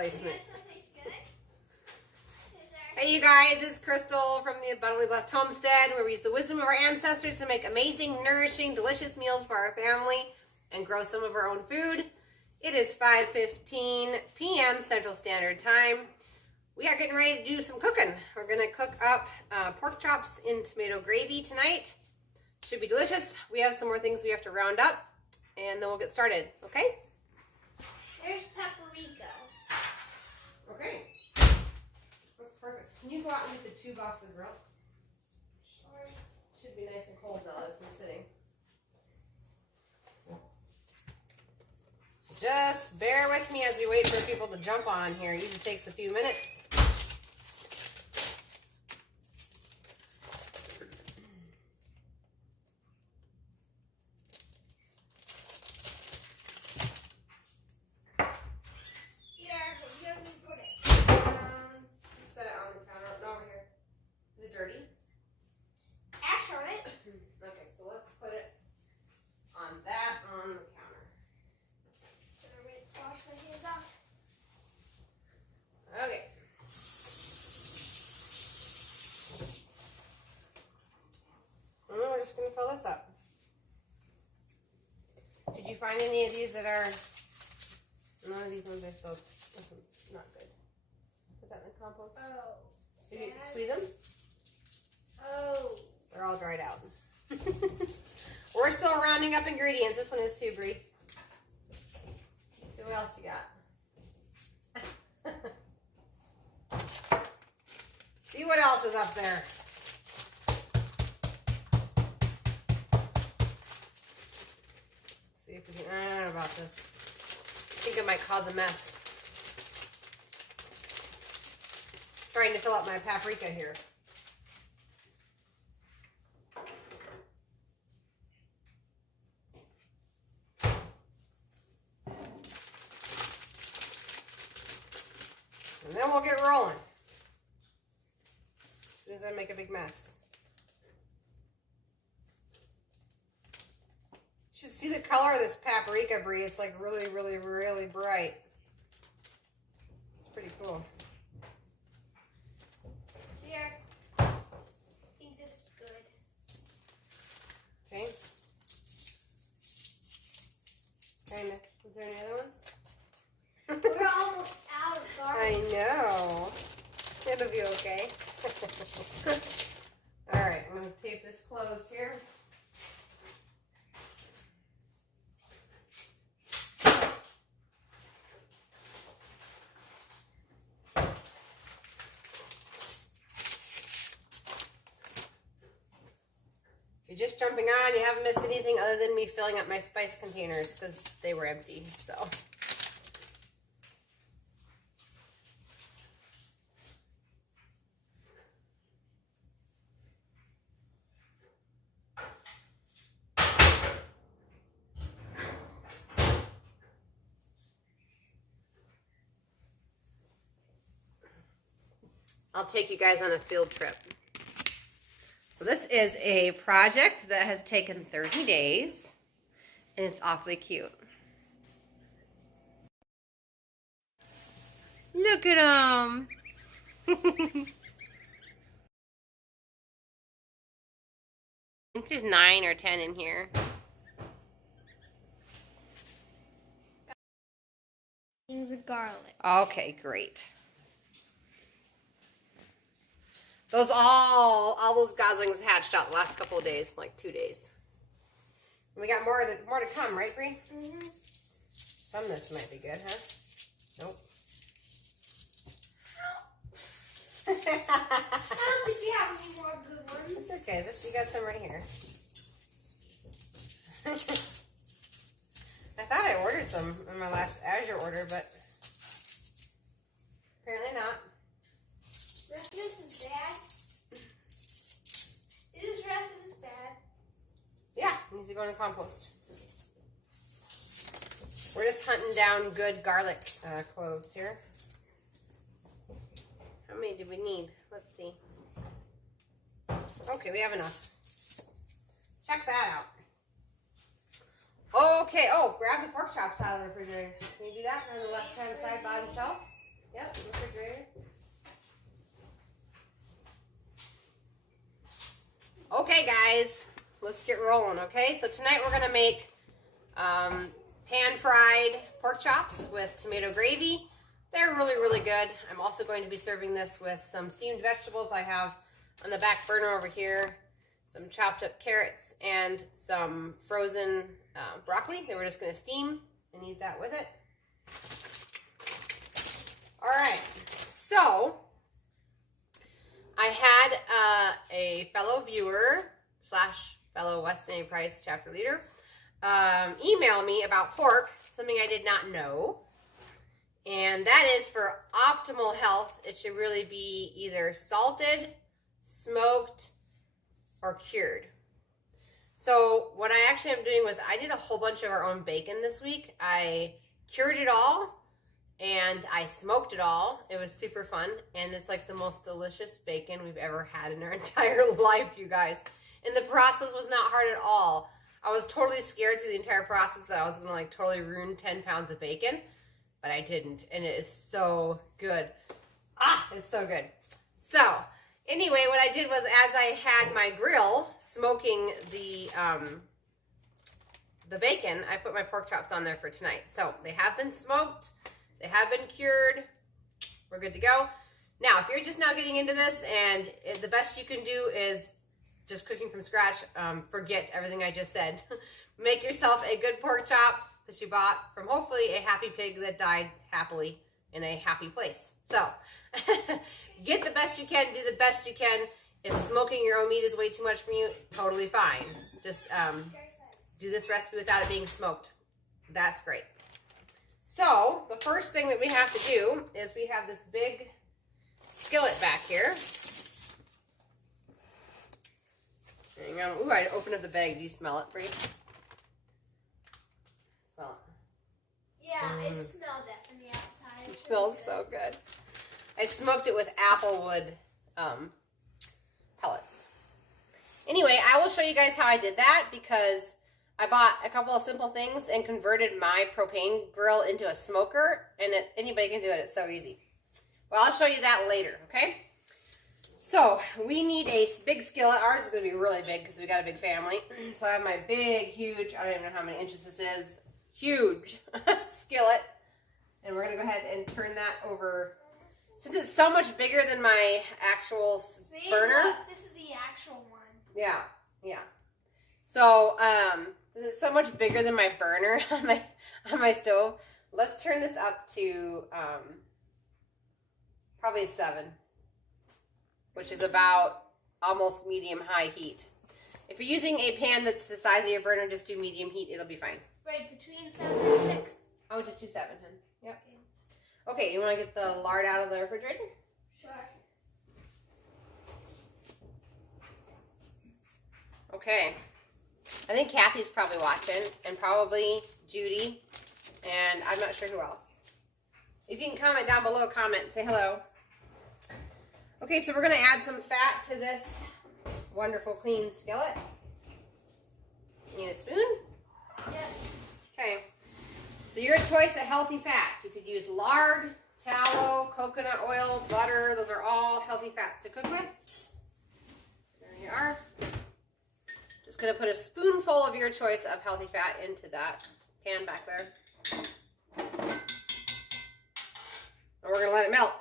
replacement. Hey you guys, it's Crystal from the Abundantly Blessed Homestead, where we use the wisdom of our ancestors to make amazing, nourishing, delicious meals for our family and grow some of our own food. It is 5:15 p.m. Central Standard Time. We are getting ready to do some cooking. We're going to cook up pork chops in tomato gravy tonight. Should be delicious. We have some more things we have to round up, and then we'll get started, okay? There's paprika. Okay. That's perfect. Can you go out and get the tube off the grill? Sure. Should be nice and cold though, it's been sitting. So just bear with me as we wait for people to jump on here. It usually takes a few minutes. Just going to fill this up. Did you find any of these that are, none of these ones are still, this one's not good. Put that in the compost. Oh. Did you squeeze them? Oh. They're all dried out. We're still rounding up ingredients. This one is too, Bree. See what else you got. See what else is up there. See if we can, I don't know about this. I think it might cause a mess. Trying to fill up my paprika here. And then we'll get rolling. As soon as I make a big mess. You should see the color of this paprika, Brie. It's like really, really, really bright. It's pretty cool. Here. I think this is good. Okay. Kinda. Is there any other ones? We're almost out of garlic. I know. It'll be okay. Alright, I'm going to tape this closed here. If you're just jumping on, you haven't missed anything other than me filling up my spice containers because they were empty, so. I'll take you guys on a field trip. So this is a project that has taken 30 days, and it's awfully cute. Look at them. I think there's 9 or 10 in here. Things of garlic. Okay, great. All those goslings hatched out the last couple of days, like 2 days. And we got more to come, right, Bree? Mm-hmm. Some of this might be good, huh? Nope. I don't think we have any more good ones. It's okay. You got some right here. I thought I ordered some in my last Azure order, but apparently not. This is bad. This rest is bad. Yeah, needs to go in the compost. We're just hunting down good garlic cloves here. How many do we need? Let's see. Okay, we have enough. Check that out. Okay, oh, grab the pork chops out of the refrigerator. Can you do that on the left-hand side bottom shelf? Yep, refrigerator. Okay, guys, let's get rolling, okay? So tonight we're going to make pan-fried pork chops with tomato gravy. They're really, really good. I'm also going to be serving this with some steamed vegetables I have on the back burner over here, some chopped up carrots, and some frozen broccoli that we're just going to steam and eat that with it. All right, so I had a fellow viewer / fellow Weston A. Price chapter leader email me about pork, something I did not know. And that is for optimal health, it should really be either salted, smoked, or cured. So what I actually am doing was I did a whole bunch of our own bacon this week. I cured it all and I smoked it all. It was super fun, and it's like the most delicious bacon we've ever had in our entire life, you guys. And the process was not hard at all. I was totally scared through the entire process that I was gonna like totally ruin 10 pounds of bacon, but I didn't, and it is so good. It's so good. So anyway, what I did was, as I had my grill smoking the bacon, I put my pork chops on there for tonight. So they have been smoked. They have been cured. We're good to go. Now, if you're just now getting into this and the best you can do is just cooking from scratch, forget everything I just said. Make yourself a good pork chop that you bought from hopefully a happy pig that died happily in a happy place. So get the best you can, do the best you can. If smoking your own meat is way too much for you, totally fine. Just do this recipe without it being smoked. That's great. So the first thing that we have to do is we have this big skillet back here. Hang on. Ooh, I opened up the bag. Do you smell it, Bree? Smell it. Yeah, I smelled that from the outside. It smells so good. I smoked it with applewood pellets. Anyway, I will show you guys how I did that because I bought a couple of simple things and converted my propane grill into a smoker, and anybody can do it. It's so easy. Well, I'll show you that later, okay? So we need a big skillet. Ours is going to be really big because we got a big family. So I have my big, huge, I don't even know how many inches this is, huge skillet. And we're going to go ahead and turn that over. Since it's so much bigger than my actual burner. Look, this is the actual one. Yeah, yeah. So this is so much bigger than my burner on my stove. Let's turn this up to probably 7. Which is about almost medium-high heat. If you're using a pan that's the size of your burner, just do medium heat. It'll be fine. Right, between 7 and 6. Oh, just do 7, hun. Yep. Okay, you want to get the lard out of the refrigerator? Sure. Okay. I think Kathy's probably watching, and probably Judy, and I'm not sure who else. If you can comment down below, comment and say hello. Okay, so we're going to add some fat to this wonderful clean skillet. You need a spoon? Yes. Okay. So your choice of healthy fats. You could use lard, tallow, coconut oil, butter. Those are all healthy fats to cook with. There you are. Just going to put a spoonful of your choice of healthy fat into that pan back there. And we're going to let it melt.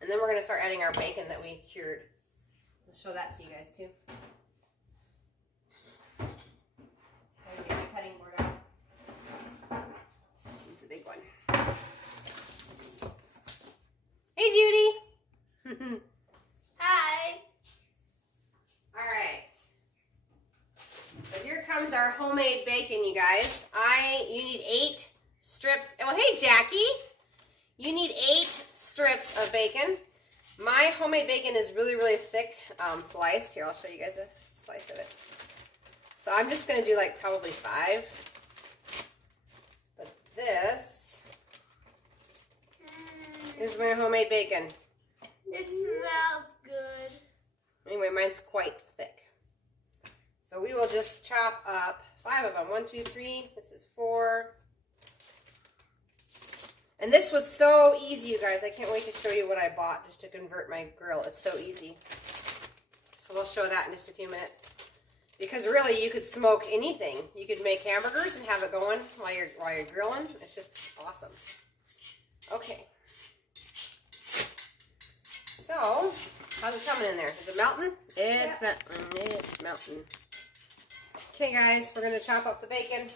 And then we're going to start adding our bacon that we cured. I'll show that to you guys too. I'm going to get my cutting board out. Just use the big one. Hey, Judy. Hi. All right. So here comes our homemade bacon, you guys. You need 8 strips. Oh, hey, Jackie. You need 8 strips of bacon. My homemade bacon is really, really thick sliced. Here, I'll show you guys a slice of it. So I'm just going to do like probably 5. But this is my homemade bacon. It smells good. Anyway, mine's quite thick. So we will just chop up 5 of them. 1, 2, 3. This is 4. And this was so easy, you guys. I can't wait to show you what I bought just to convert my grill. It's so easy. So we'll show that in just a few minutes. Because really, you could smoke anything. You could make hamburgers and have it going while you're grilling. It's just awesome. Okay. So, how's it coming in there? Is it melting? It's melting. It's melting. Okay, guys, we're going to chop up the bacon.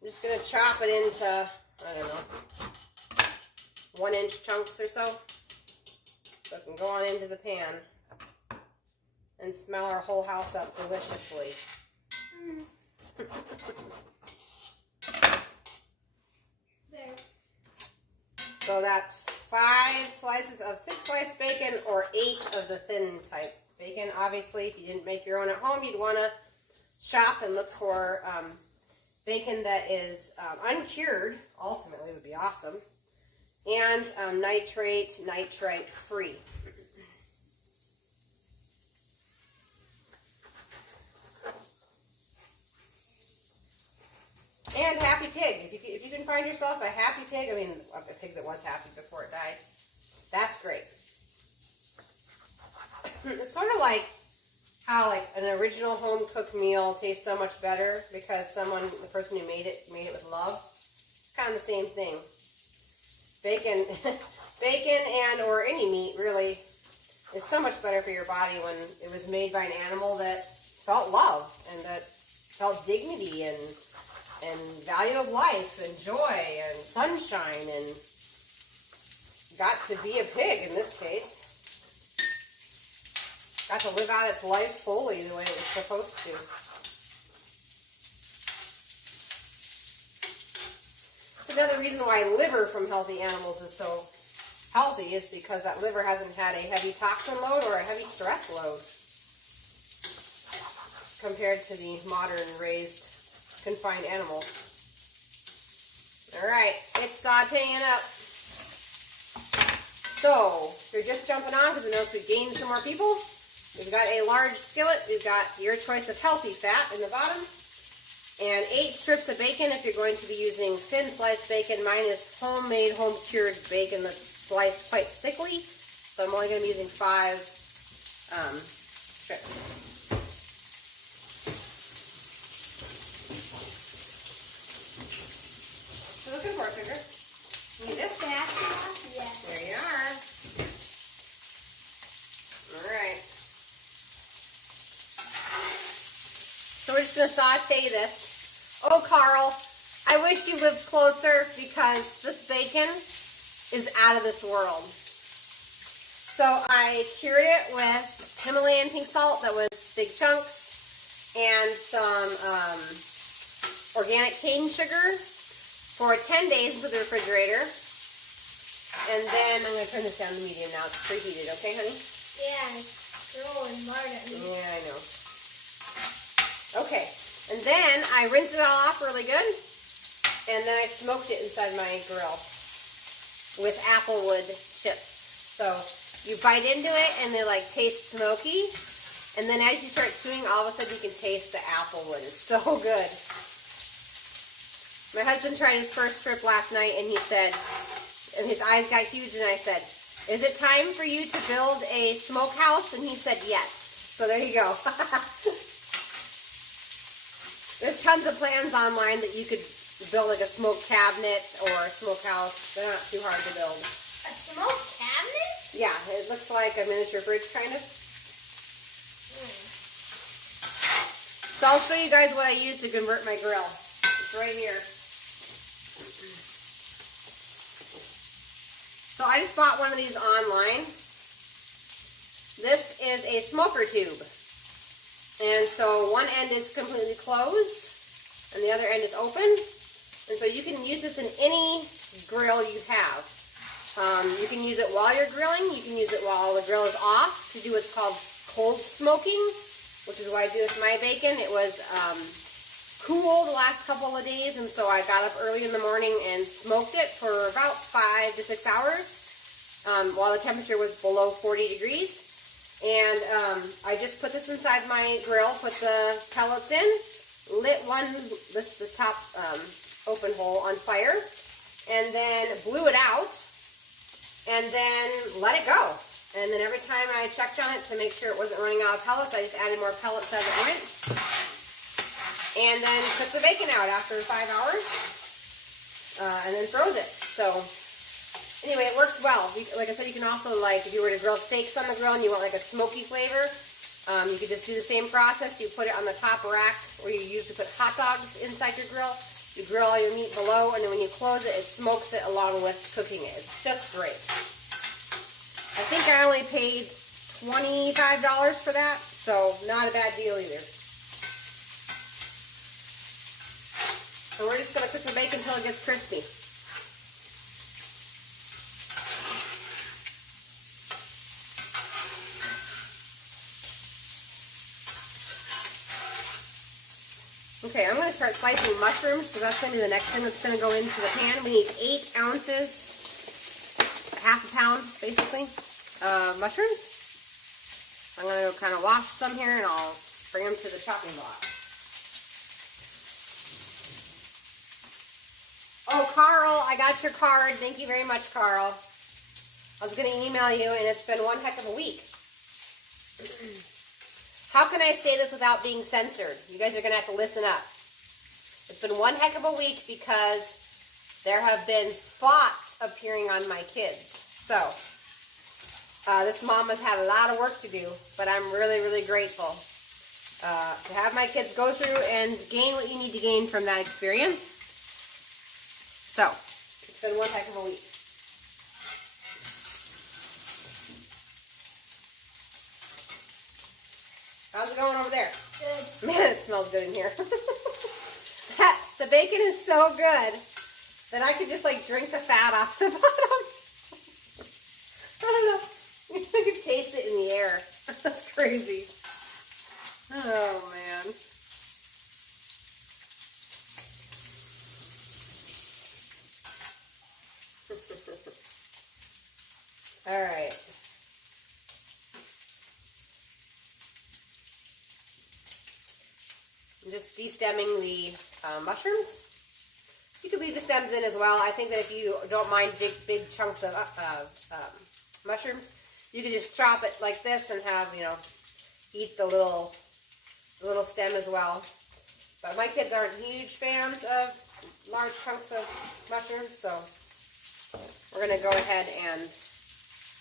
I'm just going to chop it into, I don't know, 1-inch chunks or so. So it can go on into the pan and smell our whole house up deliciously. There. So that's 5 slices of thick sliced bacon or 8 of the thin type bacon. Obviously, if you didn't make your own at home, you'd want to shop and look for bacon that is uncured, ultimately would be awesome, and nitrite free. And happy pig. If you can find yourself a happy pig, I mean a pig that was happy before it died, that's great. It's sort of like how like an original home cooked meal tastes so much better because the person who made it with love. It's kind of the same thing. Bacon and or any meat really is so much better for your body when it was made by an animal that felt love and that felt dignity and value of life and joy and sunshine and got to be a pig in this case. Got to live out its life fully the way it was supposed to. It's another reason why liver from healthy animals is so healthy is because that liver hasn't had a heavy toxin load or a heavy stress load compared to the modern raised confined animals. Alright, it's sauteing up. So, if you're just jumping on because I noticed we gained some more people, we've got a large skillet. We've got your choice of healthy fat in the bottom. And 8 strips of bacon if you're going to be using thin sliced bacon. Mine is homemade, home-cured bacon that's sliced quite thickly. So I'm only going to be using 5 strips. Looking for it, sugar. Need this? Fast enough? Yes. There you are. Alright. So we're just going to saute this. Oh, Carl, I wish you lived closer because this bacon is out of this world. So I cured it with Himalayan pink salt that was big chunks and some organic cane sugar for 10 days into the refrigerator. And then I'm going to turn this down to medium now. It's preheated, okay, honey? Yeah, it's growing harder. Yeah, I know. Okay, and then I rinsed it all off really good. And then I smoked it inside my grill with applewood chips. So you bite into it and they like taste smoky. And then as you start chewing, all of a sudden you can taste the applewood. It's so good. My husband tried his first strip last night and he said, and his eyes got huge, and I said, is it time for you to build a smokehouse? And he said yes. So there you go. There's tons of plans online that you could build like a smoke cabinet or a smokehouse. They're not too hard to build. A smoke cabinet? Yeah, it looks like a miniature fridge kind of. So I'll show you guys what I use to convert my grill. It's right here. So I just bought one of these online. This is a smoker tube. And so one end is completely closed and the other end is open. And so you can use this in any grill you have. You can use it while you're grilling. You can use it while the grill is off to do what's called cold smoking, which is what I do with my bacon. It was cool the last couple of days, and so I got up early in the morning and smoked it for about 5 to 6 hours while the temperature was below 40 degrees. And I just put this inside my grill, put the pellets in, lit this top open hole on fire, and then blew it out, and then let it go. And then every time I checked on it to make sure it wasn't running out of pellets, I just added more pellets as it went. And then took the bacon out after 5 hours, and then froze it. So anyway, it works well. Like I said, you can also, like, if you were to grill steaks on the grill and you want like a smoky flavor, you could just do the same process. You put it on the top rack where you usually put hot dogs inside your grill. You grill all your meat below, and then when you close it, it smokes it along with cooking it. It's just great. I think I only paid $25 for that, so not a bad deal either. So we're just going to cook the bacon until it gets crispy. Okay, I'm going to start slicing mushrooms because that's going to be the next thing that's going to go into the pan. We need 8 ounces, half a pound basically, mushrooms. I'm going to go kind of wash some here and I'll bring them to the chopping block. Oh, Carl, I got your card. Thank you very much, Carl. I was going to email you, and it's been one heck of a week. How can I say this without being censored? You guys are going to have to listen up. It's been one heck of a week because there have been spots appearing on my kids. So, this mom has had a lot of work to do, but I'm really, really grateful to have my kids go through and gain what you need to gain from that experience. So, it's been one heck of a week. How's it going over there? Good. Man, it smells good in here. The bacon is so good that I could just like drink the fat off the bottom. I don't know. I could taste it in the air. That's crazy. Oh, man. All right. I'm just de-stemming the mushrooms. You could leave the stems in as well. I think that if you don't mind big chunks of mushrooms, you could just chop it like this and have, you know, eat the little stem as well. But my kids aren't huge fans of large chunks of mushrooms, so we're going to go ahead and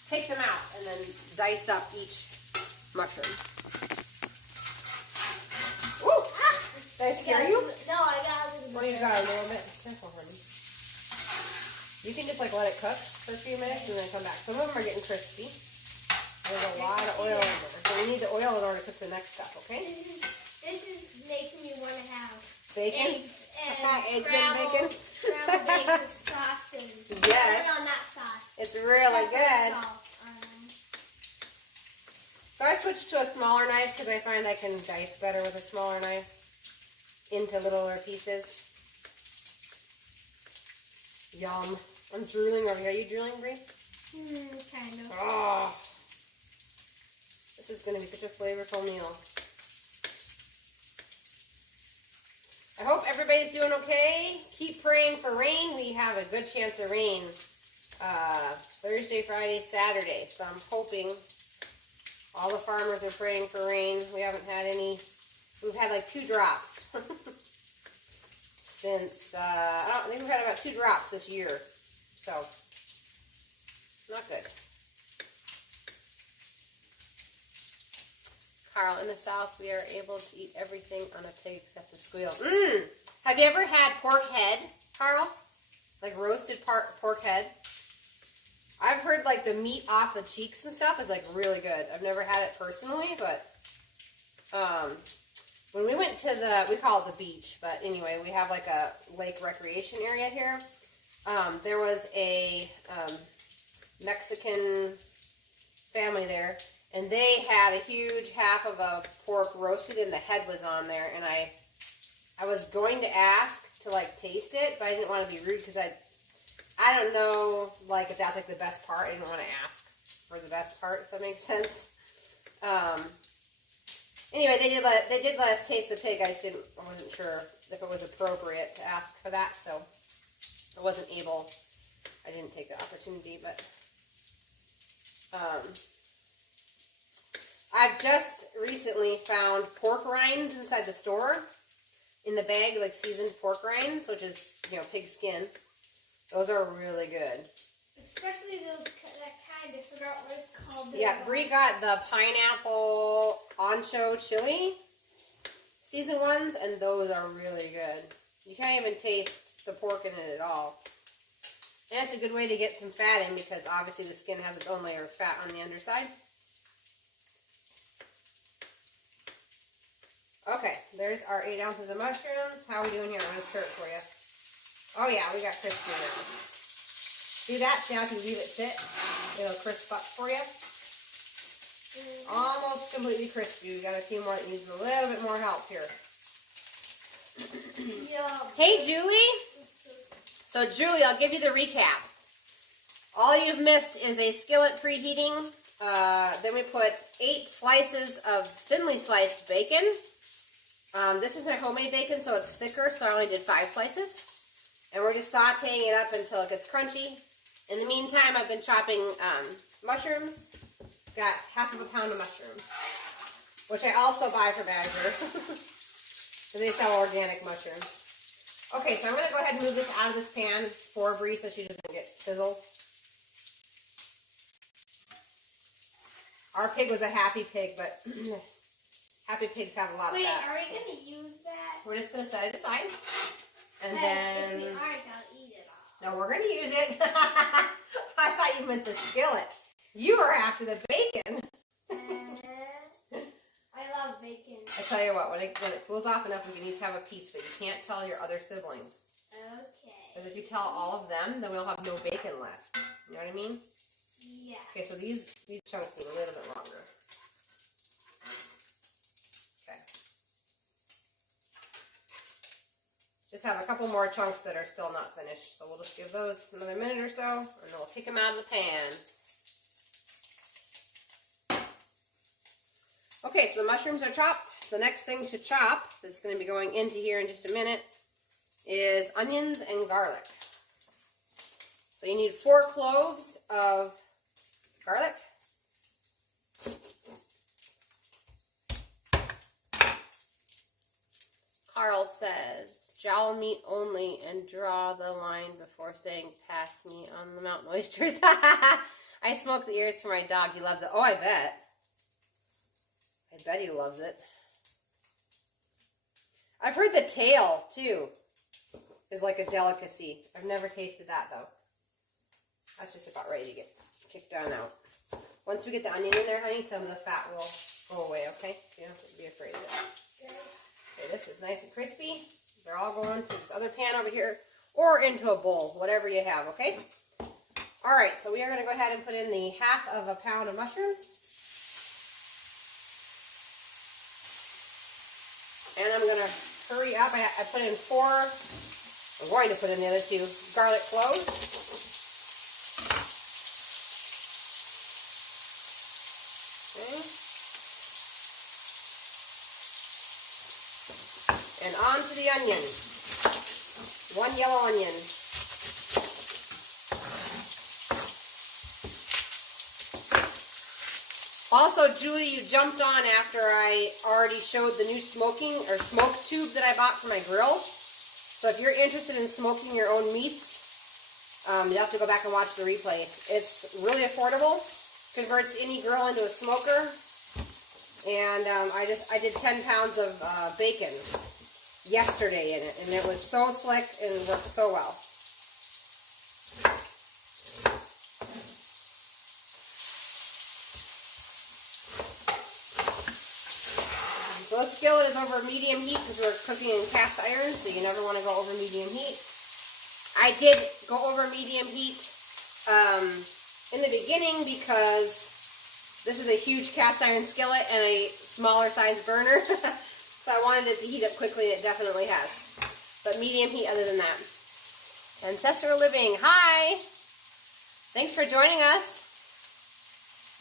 take them out and then dice up each mushroom. Woo! Did I scare you? No, I got it. Well, you got a little bit. Careful, honey. You can just like let it cook for a few minutes and then come back. Some of them are getting crispy. There's a lot of oil in there. So we need the oil in order to cook the next stuff, okay? This is making me want to have Bacon? eggs Eggs and and bacon? scrambled eggs with sauce and Yes. on that sauce. It's really good. Salt. So I switched to a smaller knife because I find I can dice better with a smaller knife into littler pieces. Yum. I'm drooling over here. Are you drooling, Brie? Kind of. Oh, this is going to be such a flavorful meal. I hope everybody's doing okay. Keep praying for rain. We have a good chance of rain Thursday, Friday, Saturday. So I'm hoping all the farmers are praying for rain. We haven't had any. We've had like 2 drops since, I think we've had about 2 drops this year. So, not good. Carl, in the South, we are able to eat everything on a pig except the squeal. Have you ever had pork head, Carl? Like roasted pork head? I've heard like the meat off the cheeks and stuff is like really good. I've never had it personally, but when we went to we call it the beach, but anyway, we have like a lake recreation area here. There was a Mexican family there, and they had a huge half of a pork roasted and the head was on there, and I was going to ask to like taste it, but I didn't want to be rude because I don't know like if that's like the best part. I didn't want to ask for the best part, if that makes sense. Anyway, they did let us taste the pig. I wasn't sure if it was appropriate to ask for that, so I wasn't able. I didn't take the opportunity, but I've just recently found pork rinds inside the store in the bag, like seasoned pork rinds, which is, pig skin. Those are really good. Especially that kind, I forgot what it's called. Yeah, Brie got the pineapple ancho chili seasoned ones, and those are really good. You can't even taste the pork in it at all. And it's a good way to get some fat in because obviously the skin has its own layer of fat on the underside. Okay, there's our 8 ounces of mushrooms. How are we doing here? I'm going to stir it for you. Oh yeah, we got crispy now. See that? See how I can leave it sit? It'll crisp up for you. Almost completely crispy. We got a few more that needs a little bit more help here. Yum. Hey, Julie. So, Julie, I'll give you the recap. All you've missed is a skillet preheating. Then we put 8 slices of thinly sliced bacon. This is my homemade bacon, so it's thicker, so I only did 5 slices. And we're just sauteing it up until it gets crunchy. In the meantime, I've been chopping mushrooms. Got half of a pound of mushrooms, which I also buy for Badger. Because they sell organic mushrooms. Okay, so I'm going to go ahead and move this out of this pan for Brie so she doesn't get sizzled. Our pig was a happy pig, but happy pigs have a lot of fat. Wait, are we going to use that? We're just going to set it aside. And If then... we aren't, I'll eat it all. No, we're going to use it. I thought you meant the skillet. You were after the bacon. I love bacon. I tell you what, when it cools off enough, we can each have a piece, but you can't tell your other siblings. Okay. Because if you tell all of them, then we'll have no bacon left. You know what I mean? Yeah. Okay, so these chunks need a little bit longer. Okay. Just have a couple more chunks that are still not finished, so we'll just give those another minute or so, and then we'll take them out of the pan. Okay, so the mushrooms are chopped. The next thing to chop, that's going to be going into here in just a minute, is onions and garlic. So you need 4 cloves of garlic. Carl says, jowl meat only and draw the line before saying pass me on the mountain oysters. I smoke the ears for my dog. He loves it. Oh, I bet. I bet he loves it. I've heard the tail, too, is like a delicacy. I've never tasted that, though. That's just about ready to get kicked down out. Once we get the onion in there, honey, some of the fat will go away, okay? You don't have to be afraid of it. Okay, this is nice and crispy. They're all going to this other pan over here or into a bowl, whatever you have, okay? All right, so we are going to go ahead and put in the half of a pound of mushrooms. And I'm going to hurry up. I put in 4, I'm going to put in the other 2 garlic cloves. Okay. And on to the onion. 1 yellow onion. Also, Julie, you jumped on after I already showed the new smoke tube that I bought for my grill. So if you're interested in smoking your own meats, you have to go back and watch the replay. It's really affordable. Converts any grill into a smoker. And I did 10 pounds of bacon yesterday in it, and it was so slick and worked so well. So the skillet is over medium heat because we're cooking in cast iron, so you never want to go over medium heat. I did go over medium heat in the beginning because this is a huge cast iron skillet and a smaller size burner. So I wanted it to heat up quickly, and it definitely has. But medium heat other than that. Ancestor Living, hi! Thanks for joining us.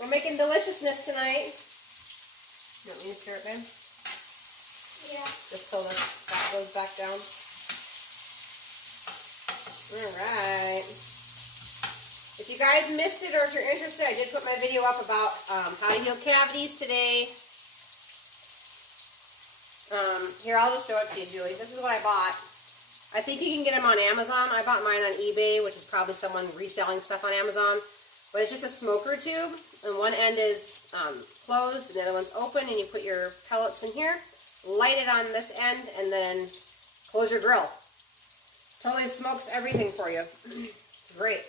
We're making deliciousness tonight. You want me to stir it, babe? Yeah. Just so the fat goes back down. Alright. If you guys missed it or if you're interested, I did put my video up about how to heal cavities today. Here, I'll just show it to you, Julie. This is what I bought. I think you can get them on Amazon. I bought mine on eBay, which is probably someone reselling stuff on Amazon. But it's just a smoker tube, and one end is closed, and the other one's open, and you put your pellets in here, light it on this end, and then close your grill. Totally smokes everything for you. It's great.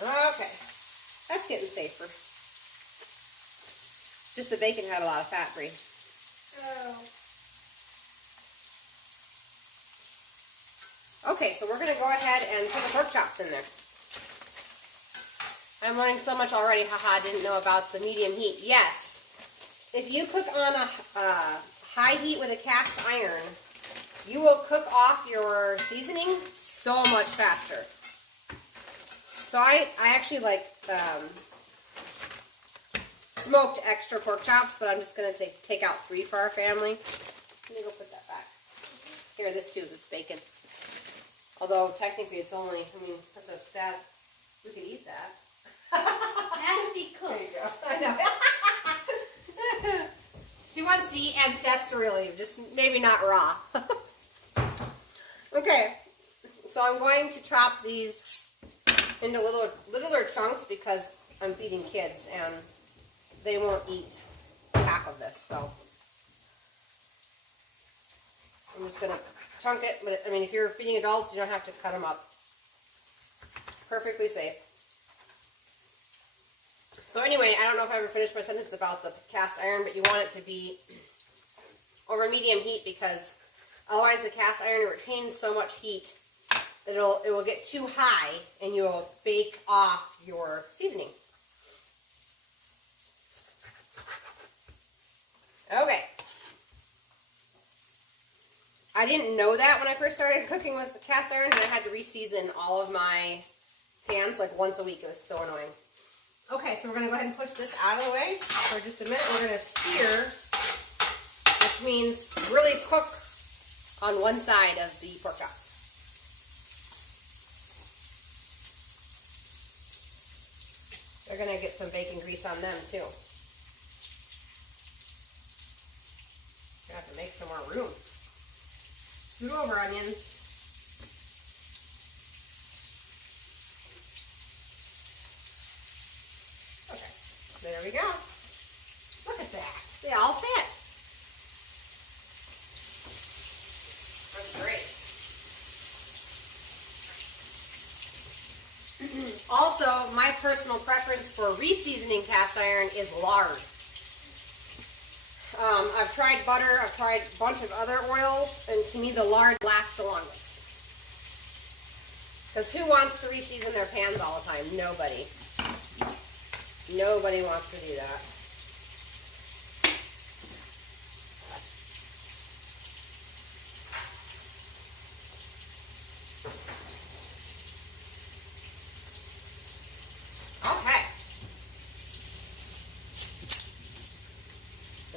Okay, that's getting safer. Just the bacon had a lot of fat, Brie. Oh. Okay, so we're going to go ahead and put the pork chops in there. I'm learning so much already. Haha, I didn't know about the medium heat. Yes, if you cook on a high heat with a cast iron, you will cook off your seasoning so much faster. So I actually like smoked extra pork chops, but I'm just going to take out 3 for our family. Let me go put that back. Here, this too, this bacon. Although, technically, it's only, I mean, that's so sad. We could eat that. It has to be cooked. There you go. I know. She wants to eat ancestrally, just maybe not raw. Okay, so I'm going to chop these into littler chunks because I'm feeding kids and they won't eat half of this, so I'm just going to chunk it. But I mean, if you're feeding adults, you don't have to cut them up. Perfectly safe. So anyway, I don't know if I ever finished my sentence about the cast iron, but you want it to be over medium heat because otherwise the cast iron retains so much heat that it will get too high and you will bake off your seasoning. Okay. I didn't know that when I first started cooking with cast iron, and I had to re-season all of my pans like once a week. It was so annoying. Okay, so we're going to go ahead and push this out of the way for just a minute. We're going to sear, which means really cook on one side of the pork chop. They're going to get some bacon grease on them too. I have to make some more room. Scoot over, onions. Okay, there we go. Look at that. They all fit. That's great. Also, my personal preference for re-seasoning cast iron is lard. I've tried butter, I've tried a bunch of other oils, and to me the lard lasts the longest. Because who wants to re-season their pans all the time? Nobody. Nobody wants to do that. Okay.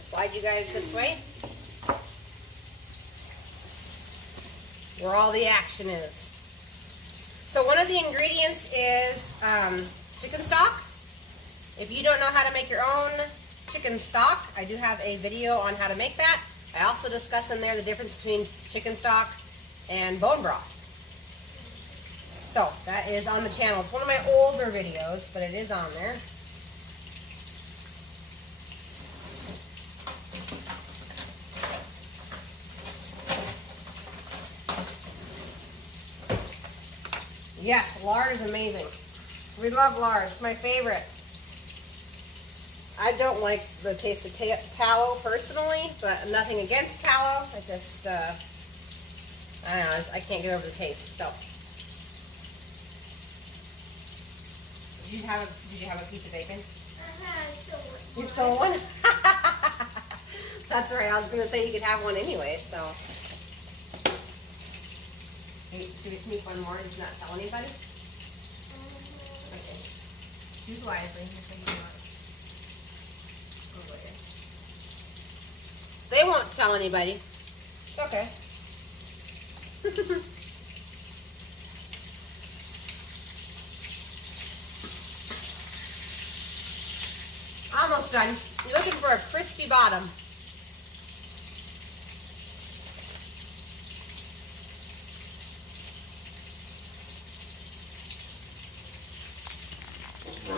Slide you guys this way. Where all the action is. So one of the ingredients is chicken stock. If you don't know how to make your own chicken stock, I do have a video on how to make that. I also discuss in there the difference between chicken stock and bone broth. So that is on the channel. It's one of my older videos, but it is on there. Yes, lard is amazing. We love lard. It's my favorite. I don't like the taste of tallow personally, but nothing against tallow. I just, I don't know, I can't get over the taste. So, did you have a piece of bacon? I stole one. You stole one? That's right. I was gonna say you could have one anyway. So, should we sneak one more and just not tell anybody? Okay. Choose wisely. They won't tell anybody. It's okay. Almost done. You're looking for a crispy bottom.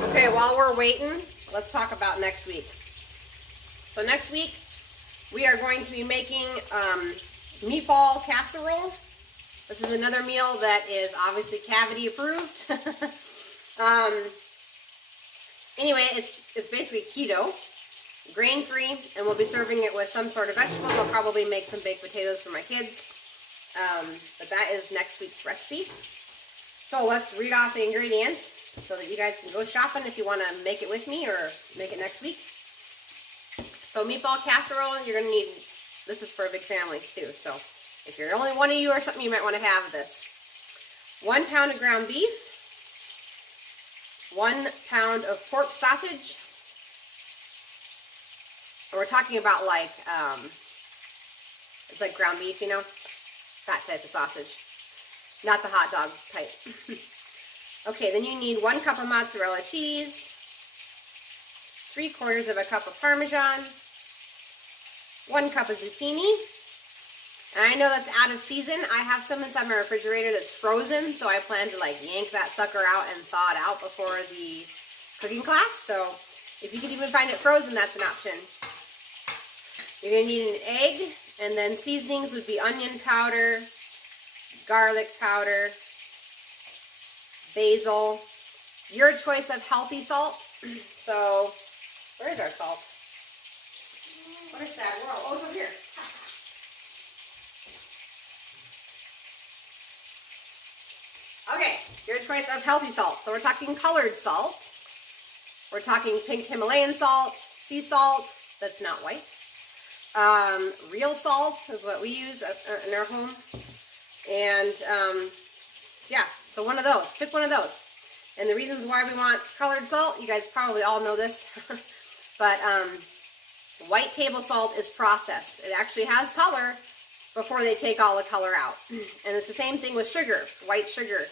Okay, while we're waiting, let's talk about next week. So next week, we are going to be making meatball casserole. This is another meal that is obviously cavity approved. Anyway, it's basically keto, grain-free, and we'll be serving it with some sort of vegetables. I'll probably make some baked potatoes for my kids. But that is next week's recipe. So let's read off the ingredients so that you guys can go shopping if you want to make it with me or make it next week. So meatball casserole, you're going to need, this is for a big family too. So if you're only one of you or something, you might want to have this. 1 pound of ground beef. 1 pound of pork sausage. And we're talking about like, it's like ground beef, you know, that type of sausage, not the hot dog type. Okay, then you need 1 cup of mozzarella cheese, 3/4 of a cup of Parmesan, 1 cup of zucchini. And I know that's out of season. I have some inside my refrigerator that's frozen, so I plan to like yank that sucker out and thaw it out before the cooking class. So if you can even find it frozen, that's an option. You're going to need an egg, and then seasonings would be onion powder, garlic powder, basil, your choice of healthy salt. So where's our salt? What is that world? Oh, it's over here. Okay, your choice of healthy salt. So we're talking colored salt. We're talking pink Himalayan salt, sea salt, that's not white. Real salt is what we use in our home. And yeah, so one of those. Pick one of those. And the reasons why we want colored salt, you guys probably all know this. But white table salt is processed. It actually has color before they take all the color out. And it's the same thing with sugar. White sugar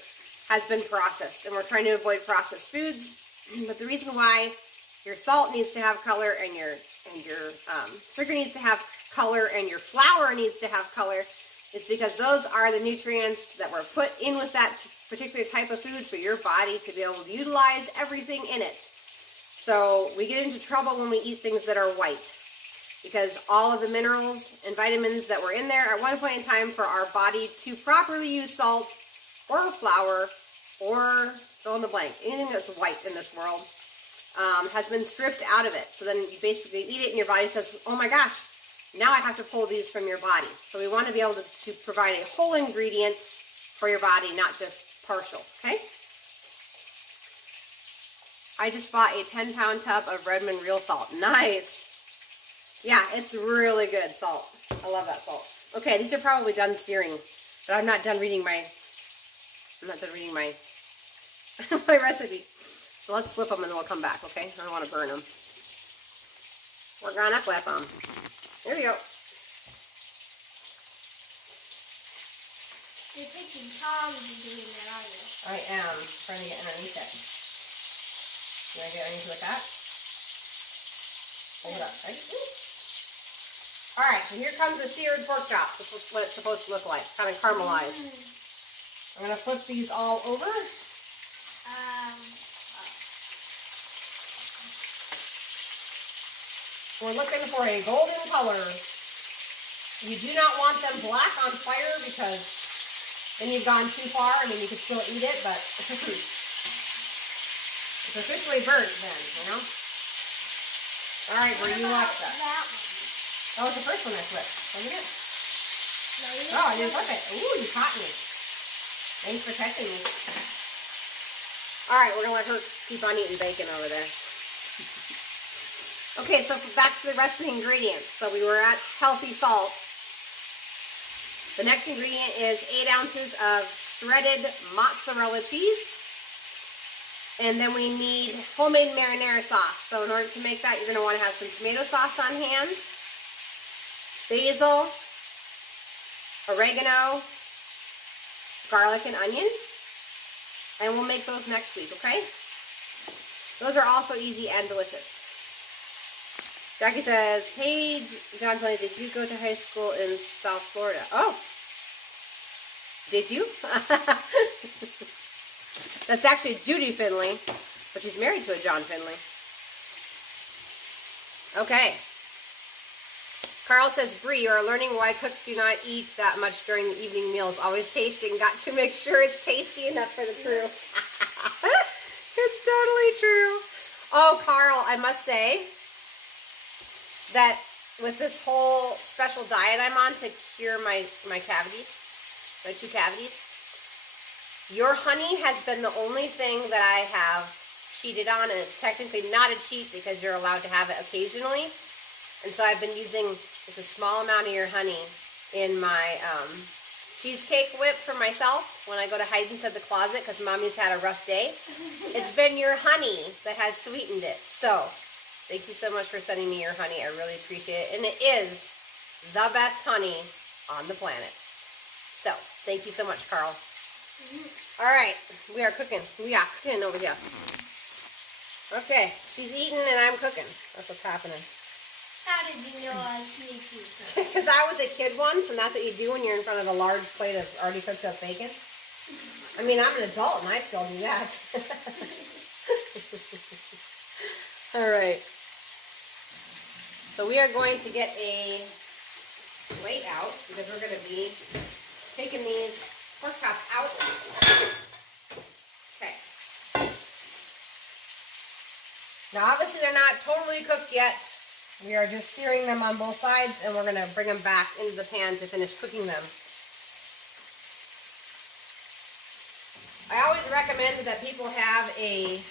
has been processed, and we're trying to avoid processed foods. But the reason why your salt needs to have color and your sugar needs to have color and your flour needs to have color is because those are the nutrients that were put in with that particular type of food for your body to be able to utilize everything in it. So we get into trouble when we eat things that are white, because all of the minerals and vitamins that were in there at one point in time for our body to properly use salt or flour or fill in the blank, anything that's white in this world, has been stripped out of it. So then you basically eat it and your body says, oh my gosh, now I have to pull these from your body. So we want to be able to provide a whole ingredient for your body, not just partial, okay? I just bought a 10-pound tub of Redmond real salt. Nice. Yeah, it's really good salt. I love that salt. Okay, these are probably done searing, but I'm not done reading my my recipe. So let's flip them and then we'll come back, okay? I don't want to burn them. We're gonna flip them. There we go. You're taking time doing that, aren't you? I am trying to get underneath it. You want to get underneath with that? Hold it up, right? Alright, so here comes a seared pork chop. This is what it's supposed to look like, kind of caramelized. I'm going to flip these all over. We're looking for a golden color. You do not want them black on fire because then you've gone too far. I mean, you could still eat it, but it's officially burnt then, you know? Alright, where you watch that? That was the first one I flipped, wasn't it? No, Oh, I didn't flip it. Ooh, you caught me. Thanks for catching me. Alright, we're going to let her keep on eating bacon over there. Okay, so back to the rest of the ingredients. So we were at healthy salt. The next ingredient is 8 ounces of shredded mozzarella cheese. And then we need homemade marinara sauce. So in order to make that, you're going to want to have some tomato sauce on hand, basil, oregano, garlic, and onion. And we'll make those next week, okay? Those are also easy and delicious. Jackie says, hey, John Finley, did you go to high school in South Florida? Oh, did you? That's actually Judy Finley, but she's married to a John Finley. Okay. Carl says, Bree, you are learning why cooks do not eat that much during the evening meals. Always tasting. Got to make sure it's tasty enough for the crew. It's totally true. Oh, Carl, I must say that with this whole special diet I'm on to cure my cavities, my 2 cavities, your honey has been the only thing that I have cheated on, and it's technically not a cheat because you're allowed to have it occasionally. And so I've been using just a small amount of your honey in my cheesecake whip for myself when I go to hide inside the closet because Mommy's had a rough day. It's been your honey that has sweetened it. So thank you so much for sending me your honey. I really appreciate it. And it is the best honey on the planet. So thank you so much, Carl. All right, we are cooking. We are cooking over here. Okay, she's eating and I'm cooking. That's what's happening. How did you know I was sneaky? Because I was a kid once, and that's what you do when you're in front of a large plate of already cooked up bacon. I mean, I'm an adult and I still do that. All right. So we are going to get a plate out because we're going to be taking these pork chops out. Okay. Now, obviously, they're not totally cooked yet. We are just searing them on both sides, and we're going to bring them back into the pan to finish cooking them. I always recommend that people have a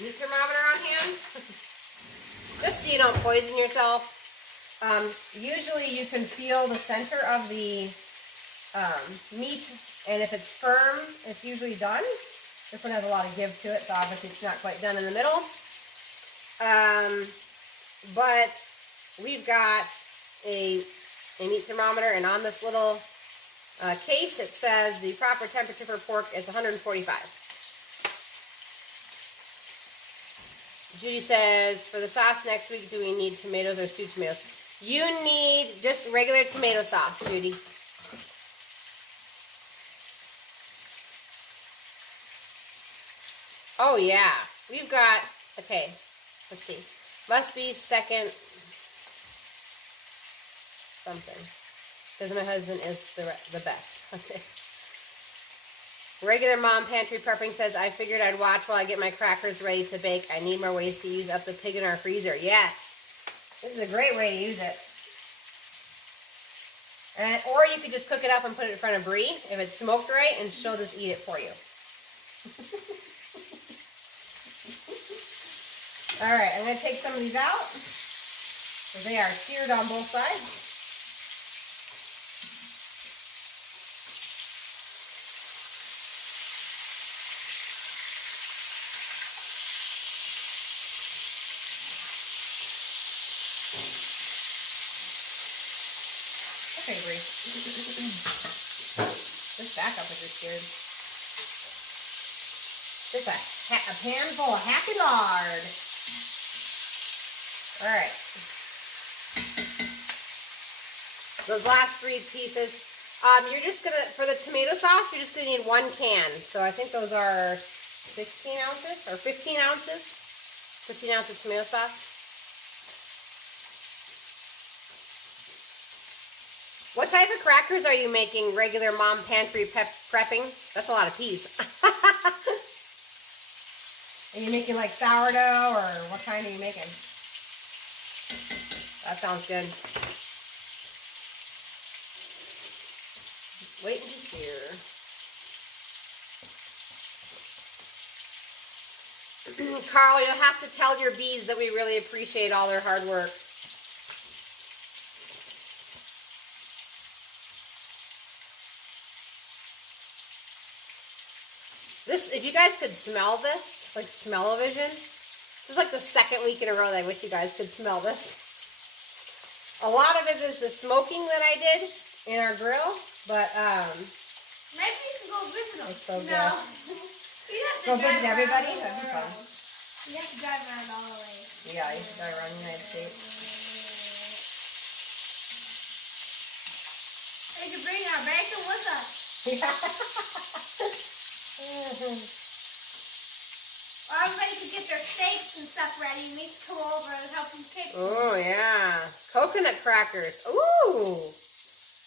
meat thermometer on hand, just so you don't poison yourself. Usually you can feel the center of the meat, and if it's firm, it's usually done. This one has a lot of give to it, so obviously it's not quite done in the middle. But we've got a meat thermometer, and on this little case it says the proper temperature for pork is 145. Judy says, for the sauce next week, do we need tomatoes or stewed tomatoes? You need just regular tomato sauce, Judy. Oh yeah, we've got, okay, let's see. Must be second something. Because my husband is the best. Okay. Regular Mom Pantry Prepping says, I figured I'd watch while I get my crackers ready to bake. I need more ways to use up the pig in our freezer. Yes. This is a great way to use it. Or you could just cook it up and put it in front of Brie if it's smoked right, and she'll just eat it for you. All right, I'm going to take some of these out because they are seared on both sides. Okay, Bree. Just back up if you're scared. Just a pan full of happy lard. All right. Those last 3 pieces, you're just gonna, for the tomato sauce, you're just gonna need 1 can. So I think those are 16 ounces or 15 ounces. 15 ounces tomato sauce. What type of crackers are you making, regular Mom Pantry prepping? That's a lot of peas. Are you making like sourdough, or what kind are you making? That sounds good. Wait until sear. Carl, you'll have to tell your bees that we really appreciate all their hard work. if you guys could smell this, like smell-o-vision. This is like the second week in a row that I wish you guys could smell this. A lot of it is the smoking that I did in our grill, but maybe you can go visit them. it's so good. No. You have to Go drive visit around everybody? the That'd be fun. world. You have to drive around all the way. Yeah, you should drive around the United States. We should bring our bacon with us. Or everybody could get their steaks and stuff ready. And we could come over and help them cook. Oh, yeah. Coconut crackers. Ooh.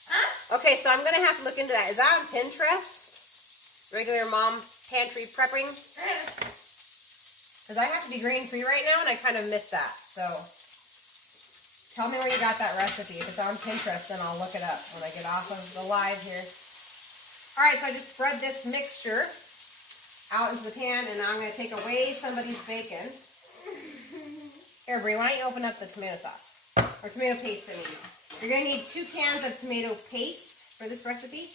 Huh? Okay, so I'm going to have to look into that. Is that on Pinterest? Regular mom pantry prepping? Because I have to be grain-free right now, and I kind of miss that. So tell me where you got that recipe. If it's on Pinterest, then I'll look it up when I get off of the live here. All right, so I just spread this mixture out into the pan, and I'm going to take away somebody's bacon. Here, Brie, why don't you open up the tomato sauce? Or tomato paste, I mean. You're going to need 2 cans of tomato paste for this recipe.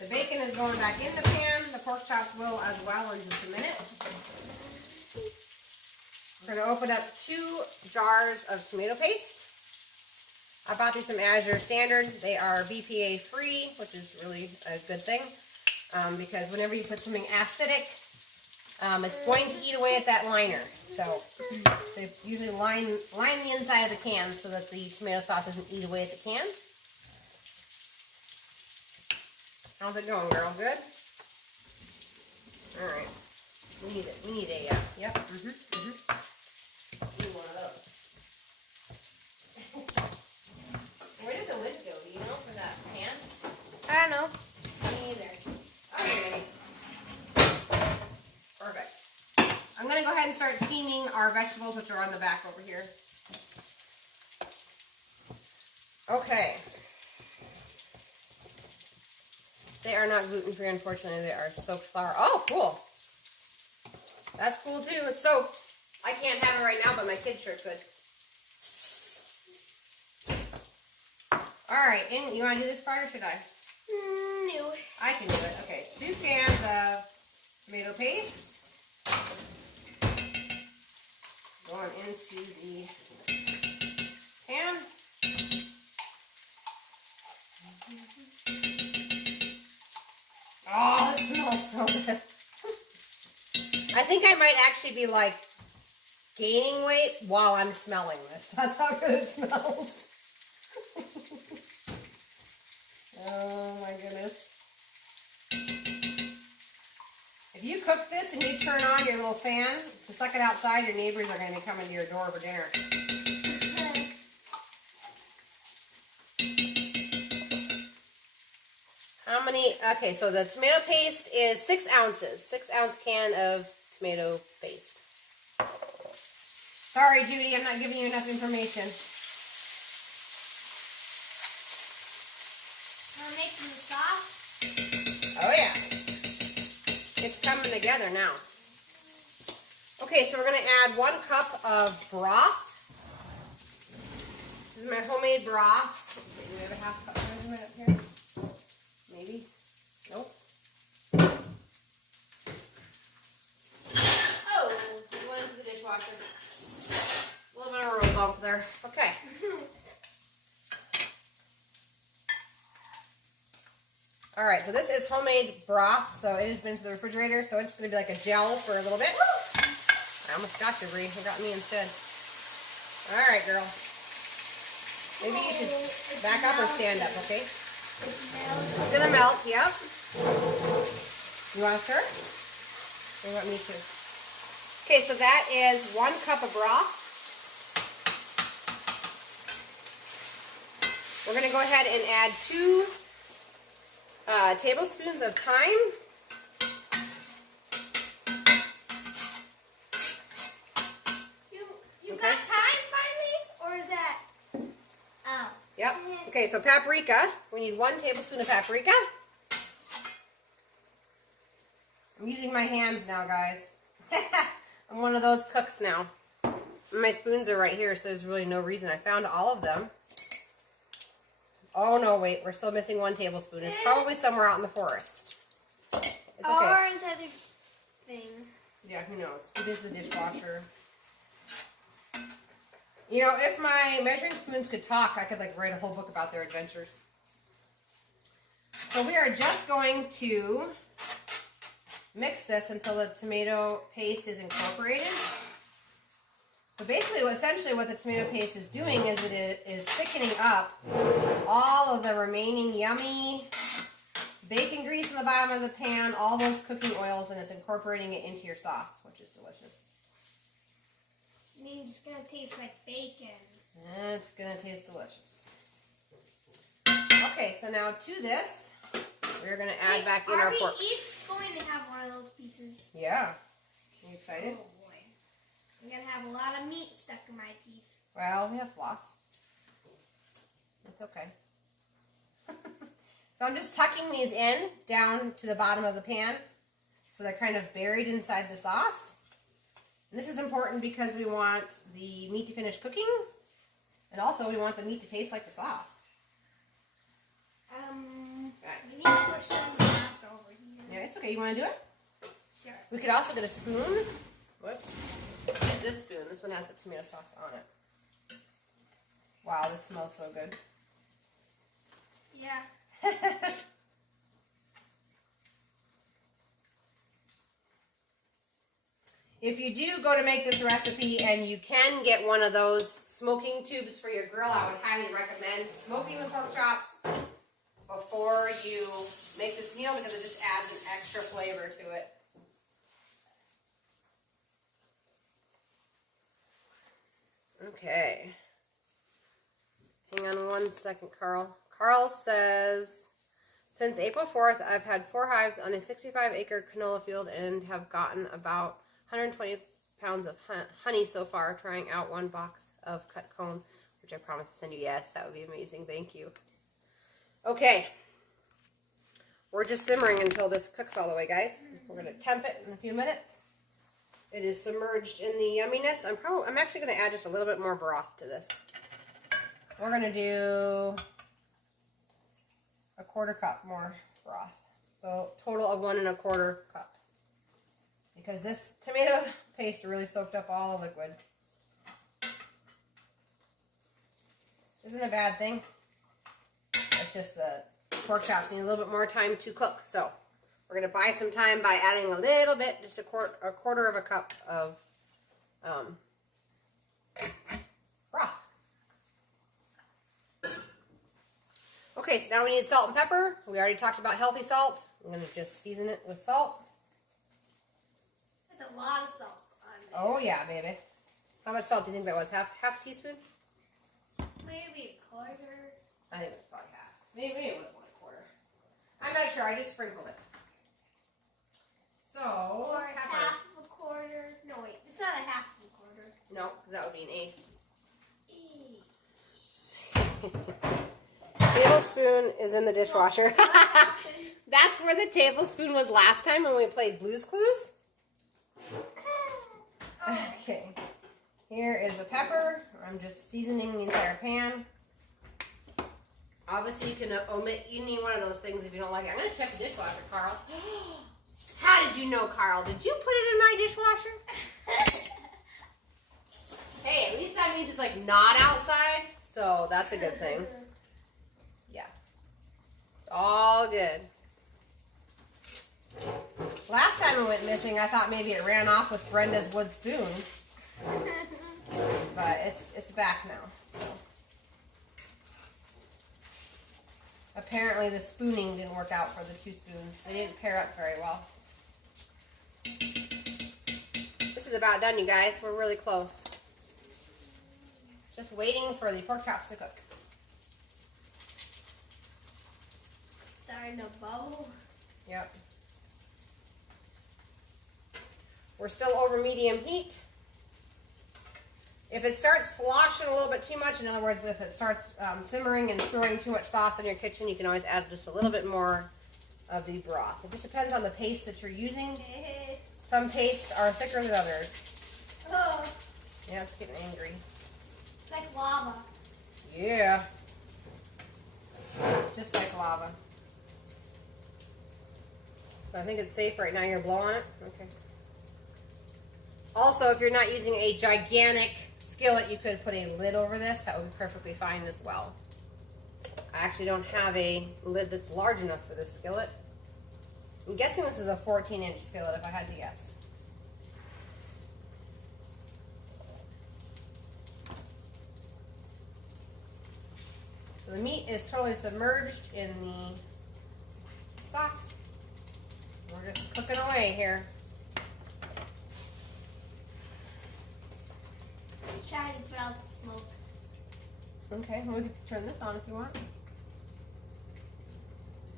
The bacon is going back in the pan. The pork chops will as well in just a minute. We're going to open up 2 jars of tomato paste. I bought these from Azure Standard. They are BPA free, which is really a good thing. Because whenever you put something acidic, it's going to eat away at that liner. So they usually line the inside of the can so that the tomato sauce doesn't eat away at the can. How's it going, girl? Good? All right. We need it. We need a, yep. Need one of those. Where did the lid go? Do you know, for that pan? I don't know. Me either. Okay. Perfect. I'm going to go ahead and start steaming our vegetables, which are on the back over here. Okay. They are not gluten-free, unfortunately. They are soaked flour. Oh, cool. That's cool, too. It's soaked. I can't have it right now, but my kids sure could. All right. You want to do this part, or should I? No. I can do it. Okay. 2 cans of tomato paste. Going into the pan. Oh, it smells so good. I think I might actually be like gaining weight while I'm smelling this. That's how good it smells. Oh my goodness. If you cook this and you turn on your little fan to suck it outside, your neighbors are going to be coming to your door for dinner. How many? Okay, so the tomato paste is 6 ounces. 6-ounce can of tomato paste. Sorry, Judy, I'm not giving you enough information. We're making the sauce. Oh, yeah. It's coming together now. Okay, so we're going to add 1 cup of broth. This is my homemade broth. Do we have a half cup measurement up here? Maybe? Nope. Oh, it went into the dishwasher. A little bit of a road bump there. Okay. All right, so this is homemade broth, so it has been to the refrigerator, so it's going to be like a gel for a little bit. I almost got you, Brie. You got me instead. All right, girl. Maybe you should back up or stand up, okay? It's going to melt, yep. You want to stir? Or you want me to? Okay, so that is 1 cup of broth. We're going to go ahead and add 2 tablespoons of thyme. You got thyme finally? Or is that... Oh. Yep. Okay, so paprika. We need 1 tablespoon of paprika. I'm using my hands now, guys. I'm one of those cooks now. My spoons are right here, so there's really no reason. I found all of them. Oh, no, wait. We're still missing 1 tablespoon. It's probably somewhere out in the forest. It's okay. Or inside the thing. Yeah, who knows? It is the dishwasher. You know, if my measuring spoons could talk, I could like write a whole book about their adventures. So we are just going to mix this until the tomato paste is incorporated. So basically, essentially what the tomato paste is doing is it is thickening up all of the remaining yummy bacon grease in the bottom of the pan, all those cooking oils, and it's incorporating it into your sauce, which is delicious. It means it's going to taste like bacon. And it's going to taste delicious. Okay, so now to this, we're going to add back in our pork. Are we each going to have one of those pieces? Yeah. Are you excited? Oh boy. I'm going to have a lot of meat stuck in my teeth. Well, we have floss. It's okay. So I'm just tucking these in down to the bottom of the pan so they're kind of buried inside the sauce. And this is important because we want the meat to finish cooking, and also we want the meat to taste like the sauce. We need to push some sauce over here. Yeah, it's okay. You want to do it? Sure. We could also get a spoon. Whoops. Use this spoon. This one has the tomato sauce on it. Wow, this smells so good. Yeah. If you do go to make this recipe and you can get one of those smoking tubes for your grill, I would highly recommend smoking the pork chops before you make this meal because it just adds an extra flavor to it. Okay. Hang on 1 second, Carl. Carl says, since April 4th, I've had 4 hives on a 65-acre canola field and have gotten about 120 pounds of honey so far, trying out 1 box of cut cone, which I promise to send you. Yes, that would be amazing. Thank you. Okay. We're just simmering until this cooks all the way, guys. We're going to temp it in a few minutes. It is submerged in the yumminess. I'm actually going to add just a little bit more broth to this. We're going to do a 1/4 cup more broth. So total of 1 1/4 cup. Because this tomato paste really soaked up all the liquid. Isn't a bad thing. It's just the pork chops need a little bit more time to cook. So we're going to buy some time by adding a little bit, just a 1/4 cup of broth. Okay, so now we need salt and pepper. We already talked about healthy salt. I'm going to just season it with salt. That's a lot of salt on there. Oh yeah, baby. How much salt do you think that was? Half teaspoon? Maybe 1/4. I think it's probably half. Maybe it was 1/4. I'm not sure. I just sprinkled it. So, Or pepper. half of a quarter. No, wait. It's not a half of a quarter. No, because that would be an eighth. Tablespoon is in the dishwasher. That's where the tablespoon was last time when we played Blue's Clues. Okay. Here is the pepper. I'm just seasoning the entire pan. Obviously, you can omit any one of those things if you don't like it. I'm going to check the dishwasher, Carl. How did you know, Carl? Did you put it in my dishwasher? Hey, at least that means it's like not outside. So that's a good thing. Yeah. It's all good. Last time it went missing, I thought maybe it ran off with Brenda's wood spoon. But it's back now. So. Apparently the spooning didn't work out for the 2 spoons. They didn't pair up very well. This is about done, you guys. We're really close. Just waiting for the pork chops to cook. Starting to bubble. Yep. We're still over medium heat. If it starts sloshing a little bit too much, in other words, if it starts simmering and throwing too much sauce in your kitchen, you can always add just a little bit more of the broth. It just depends on the paste that you're using. Some pastes are thicker than others. Oh, Yeah, it's getting angry. like lava. Yeah. Just like lava. So I think it's safe right now. You're blowing it? Okay. Also, if you're not using a gigantic skillet, you could put a lid over this. That would be perfectly fine as well. I actually don't have a lid that's large enough for this skillet. I'm guessing this is a 14-inch skillet if I had to guess. So the meat is totally submerged in the sauce. We're just cooking away here. Trying to put out the smoke. Okay, well, we can turn this on if you want.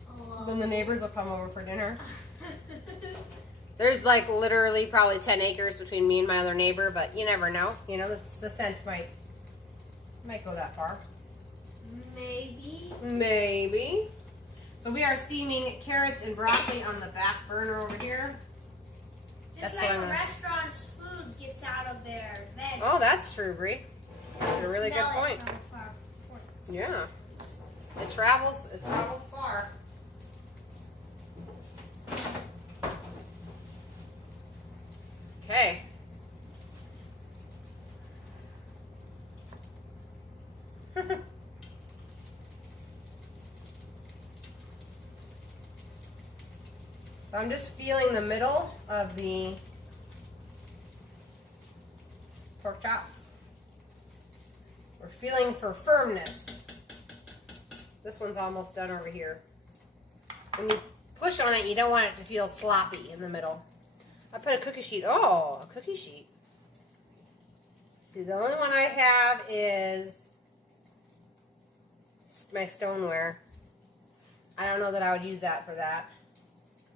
Oh. Then the neighbors will come over for dinner. There's like literally probably 10 acres between me and my other neighbor, but you never know. You know, the scent might go that far. Maybe. Maybe. So we are steaming carrots and broccoli on the back burner over here. Just That's like what a I'm gonna- restaurant's food gets out of their veg. Oh, that's true, Brie. That's a really good Smell it point. from far points. Yeah. It travels far. Okay. So I'm just feeling the middle of the pork chops. We're feeling for firmness. This one's almost done over here. When you push on it, you don't want it to feel sloppy in the middle. I put a cookie sheet. Oh, a cookie sheet. See, the only one I have is my stoneware. I don't know that I would use that for that.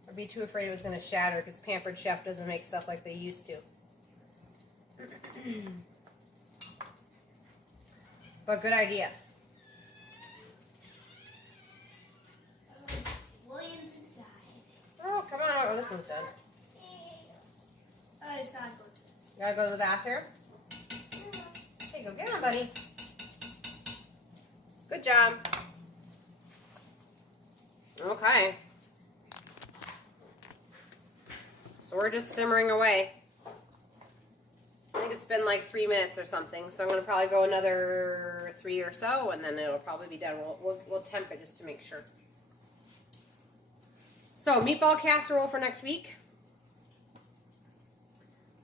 I'd be too afraid it was going to shatter because Pampered Chef doesn't make stuff like they used to. But good idea. William's inside. Oh, come on. Oh, this one's done. Oh, it's not good. You gotta go to the bathroom? Hey, go get him, buddy. Good job. Okay. So we're just simmering away. I think it's been like 3 minutes or something. So I'm gonna probably go another 3 or so, and then it'll probably be done. We'll temp it just to make sure. So meatball casserole for next week.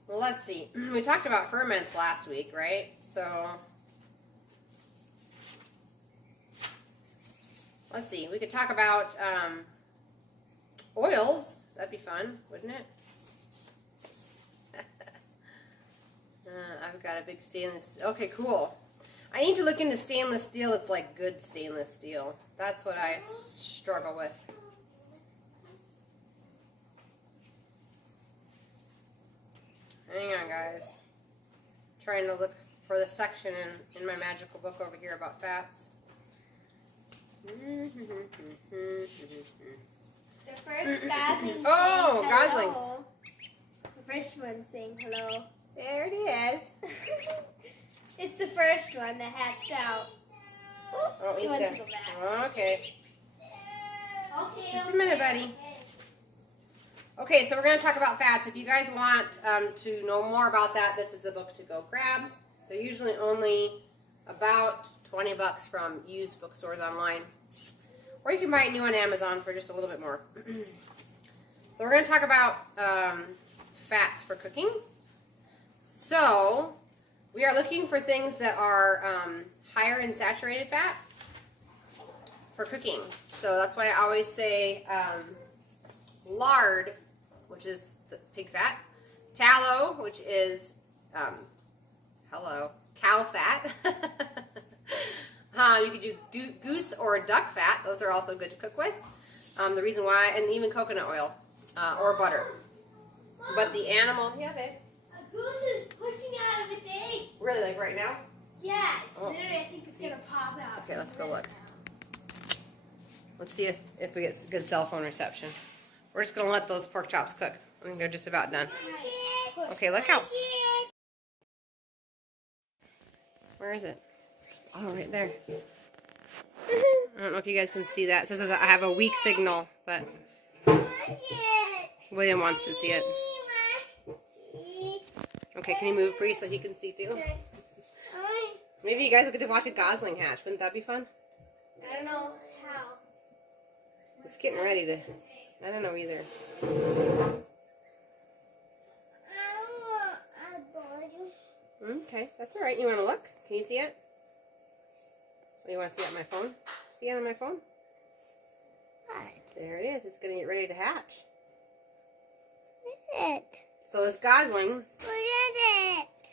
Well, let's see. We talked about ferments last week, right? So let's see. We could talk about oils. That'd be fun, wouldn't it? I've got a big stainless. Okay, cool. I need to look into stainless steel. It's like good stainless steel. That's what I struggle with. Hang on, guys. Trying to look for the section in my magical book over here about fats. The first Gosling Oh, saying Goslings. hello. The first one saying hello. There it is. It's the first one that hatched out. Oh, He eat wants that. to go back. Okay. Okay. Just a minute, buddy. Okay, so we're going to talk about fats. If you guys want to know more about that, this is the book to go grab. They're usually only about $20 from used bookstores online. Or you can buy it new on Amazon for just a little bit more. So we're going to talk about fats for cooking. So we are looking for things that are higher in saturated fat for cooking. So that's why I always say lard, which is the pig fat, tallow, which is cow fat. You could do goose or duck fat. Those are also good to cook with. The reason why, and even coconut oil or butter. But the animal, yeah, babe. A goose is pushing out of its egg. Really, like right now? Yeah, Oh. literally, I think it's gonna pop out. Okay, let's go look. Let's see if we get good cell phone reception. We're just gonna let those pork chops cook. I think they're just about done. Okay, look out. Where is it? Oh, right there. I don't know if you guys can see that. It says I have a weak signal, but William wants to see it. Okay, can you move, Bree, so he can see too? Maybe you guys will get to watch a gosling hatch. Wouldn't that be fun? I don't know how. It's getting ready to... I don't know either. Okay, that's alright. You want to look? Can you see it? Oh, you want to see it on my phone? See it on my phone? There it is. It's going to get ready to hatch. So this gosling...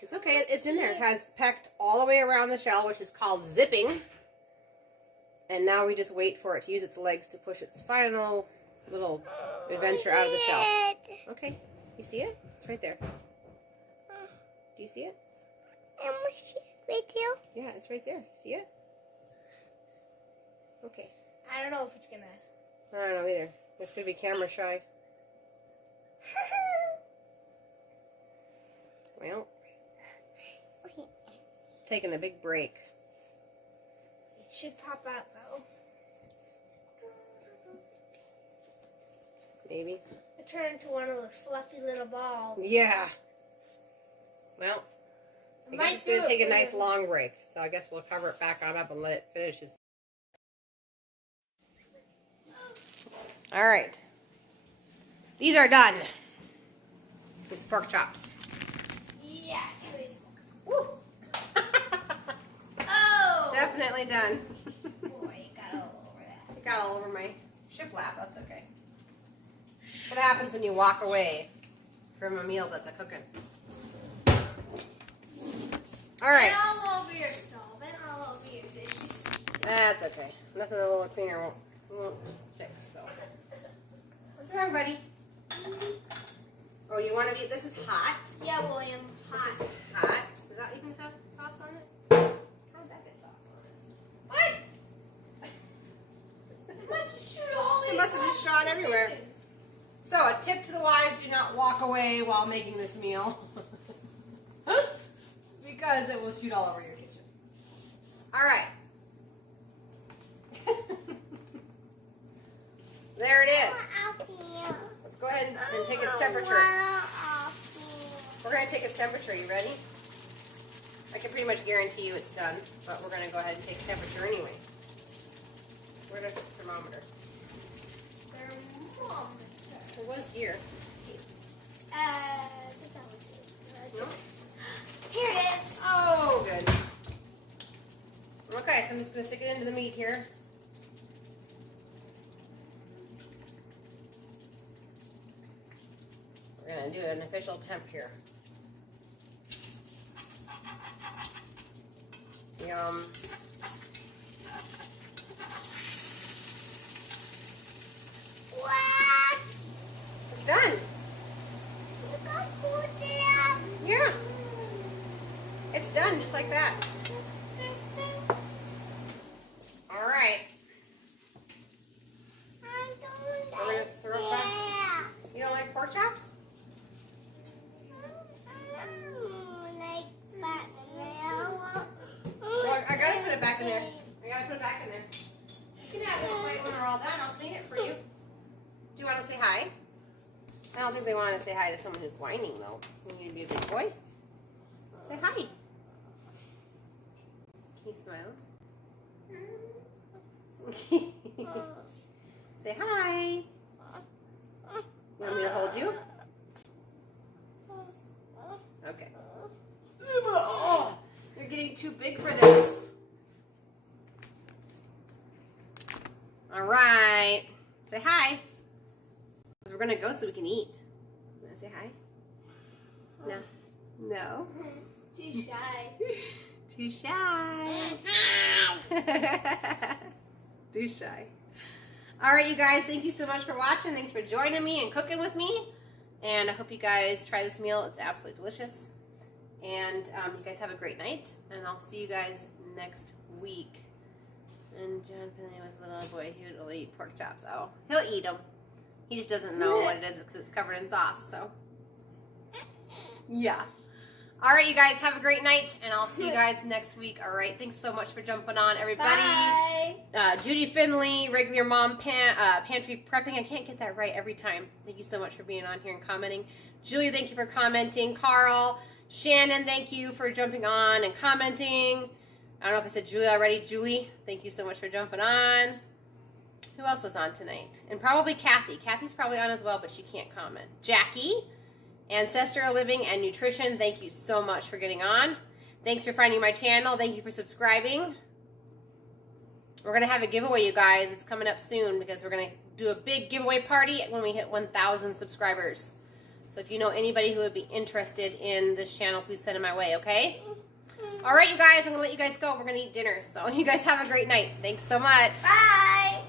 It's okay. It's in there. It has pecked all the way around the shell, which is called zipping. And now we just wait for it to use its legs to push its final little adventure out of the shell. Okay. You see it? It's right there. Do you see it? Yeah, it's right there. See it? Okay. I don't know if it's gonna. I don't know either. It's gonna be camera shy. Well, taking a big break. It should pop out though. Maybe. It turned into one of those fluffy little balls. Yeah. Well, I guess it's gonna take a nice long break. So I guess we'll cover it back on up and let it finish its... Alright. These are done. These pork chops. Yeah, please. Woo. Oh! Definitely done. Boy, you got all over that. It got all over my shiplap. That's okay. What happens when you walk away from a meal that's a cooking? Alright. And all over your stove and all over your dishes. That's okay. Nothing a little cleaner won't fix, so. What's wrong, buddy? Oh, you want to be... This is hot. Yeah, William. Hot. This is hot. Does that even have sauce on it? How did that get sauce on it? What? It must have shoot all It must have just shot everywhere. So, a tip to the wise, do not walk away while making this meal. Because it will shoot all over your kitchen. Alright. There it is. Let's go ahead and take its temperature. We're going to take its temperature. You ready? I can pretty much guarantee you it's done, but we're going to go ahead and take temperature anyway. Where's the thermometer? It was here. I think that was it. No? Here it is. Oh, good. Okay, so I'm just going to stick it into the meat here. We're going to do an official temp here. Yum. What? It's done. Yeah. It's done just like that. All right. We're going to throw it back. You don't like pork chops? Well, I gotta put it back in there. You can have this plate when we're all done. I'll clean it for you. Do you want to say hi? I don't think they want to say hi to someone who's whining, though. You need to be a big boy. Say hi. Can you smile? Say hi. You want me to hold you? Okay. Oh, you're getting too big for this. All right. Say hi. Because we're going to go so we can eat. You want to say hi? No. No. Too shy. Too shy. Too shy. All right, you guys. Thank you so much for watching. Thanks for joining me and cooking with me. And I hope you guys try this meal. It's absolutely delicious. And you guys have a great night. And I'll see you guys next week. And John Finley was a little boy. He would eat pork chops. Oh, he'll eat them. He just doesn't know what it is because it's covered in sauce. So, yeah. All right, you guys, have a great night, and I'll see you guys next week. All right, thanks so much for jumping on, everybody. Bye. Judy Finley, Regular Mom Pantry Prepping. I can't get that right every time. Thank you so much for being on here and commenting. Julie, thank you for commenting. Carl, Shannon, thank you for jumping on and commenting. I don't know if I said Julie already. Julie, thank you so much for jumping on. Who else was on tonight? And probably Kathy. Kathy's probably on as well, but she can't comment. Jackie, Ancestral Living and Nutrition, thank you so much for getting on. Thanks for finding my channel. Thank you for subscribing. We're going to have a giveaway, you guys. It's coming up soon because we're going to do a big giveaway party when we hit 1,000 subscribers. So if you know anybody who would be interested in this channel, please send them my way, okay? All right, you guys, I'm going to let you guys go. We're going to eat dinner. So you guys have a great night. Thanks so much. Bye.